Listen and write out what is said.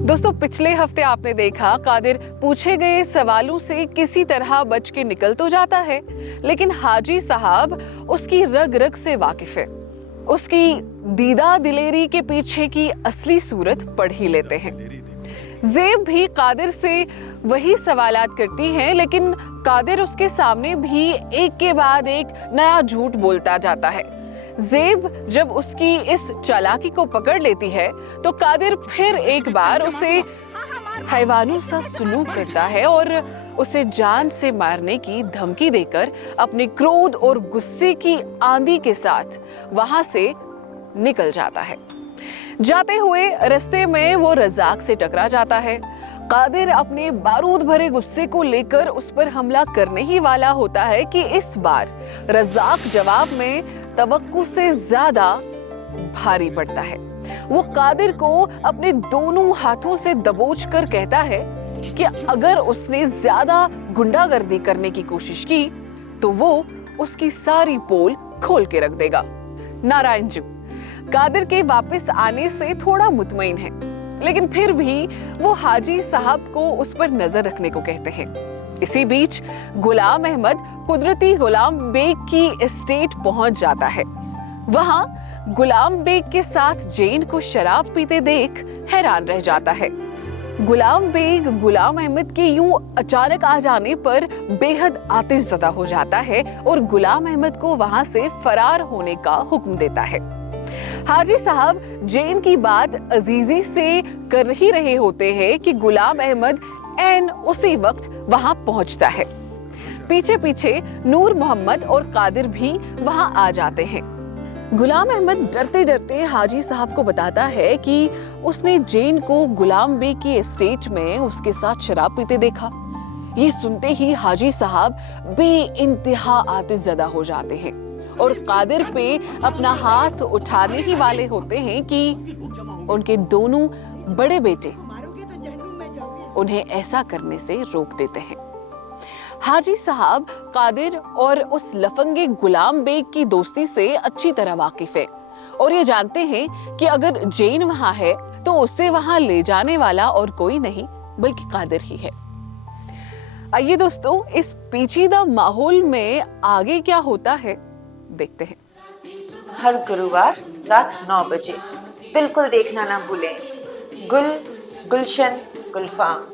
दोस्तों, पिछले हफ्ते आपने देखा कादिर पूछे गए सवालों से किसी तरह बच के निकल तो जाता है, लेकिन हाजी साहब उसकी रग रग से वाकिफ है। उसकी दीदा दिलेरी के पीछे की असली सूरत पढ़ ही लेते हैं। ज़ेब भी कादिर से वही सवालात करती है, लेकिन कादिर उसके सामने भी एक के बाद एक नया झूठ बोलता जाता है। ज़ेब जब उसकी इस चालाकी को पकड़ लेती है तो कादिर फिर एक बार उसे हैवानों सा सलूक करता है और उसे जान से मारने की धमकी देकर अपने क्रोध और गुस्से की आंधी के साथ वहां से निकल जाता है। जाते हुए रास्ते में वो रज़ाक से टकरा जाता है। कादिर अपने बारूद भरे गुस्से को लेकर उस पर हमला करने ही वाला होता है कि इस बार रज़ाक जवाब में तवक्कुओ से ज्यादा भारी पड़ता है। वो कादिर को अपने दोनों हाथों से दबोच कर कहता है कि अगर उसने ज्यादा गुंडागर्दी करने की कोशिश की तो वो उसकी सारी पोल खोल के रख देगा। नारायण जी कादिर के वापस आने से थोड़ा मुतमईन है, लेकिन फिर भी वो हाजी साहब को उस पर नजर रखने को कहते हैं। इसी बीच गुलाम अहमद कुदरती गुलाम बेग की एस्टेट पहुंच जाता है। वहां गुलाम बेग के साथ जैन को शराब पीते देख हैरान रह जाता है। गुलाम बेग गुलाम अहमद के यूं अचानक आ जाने पर बेहद आतिशज़दा हो जाता है और गुलाम अहमद को वहां से फरार होने का हुक्म देता है। हाजी साहब जैन की बात अजीजी से कर ही रहे होते हैं कि गुलाम अहमद ऐन उसी वक्त वहां पहुंचता है। पीछे पीछे नूर मोहम्मद और कादिर भी वहां आ जाते हैं। गुलाम अहमद डरते डरते हाजी साहब को बताता है कि उसने जैन को गुलाम बेग की एस्टेट में उसके साथ शराब पीते देखा। ये सुनते ही हाजी साहब बेइंतहा आतिशज़दा हो जाते हैं और कादिर पे अपना हाथ उठाने ही वाले होते हैं कि उनके दोनों बड़े बेटे उन्हें ऐसा करने से रोक देते हैं। हाजी साहब कादिर और उस लफंगे गुलाम बेग की दोस्ती से अच्छी तरह वाकिफ है और ये जानते हैं कि अगर जैन वहां है तो उसे वहां ले जाने वाला और कोई नहीं बल्कि कादिर ही है। आइए दोस्तों, इस पेचीदा माहौल में आगे क्या होता है देखते हैं। हर गुरुवार रात 9 बजे बिल्कुल देखना ना भूलें गुल गुलशन गुलफाम।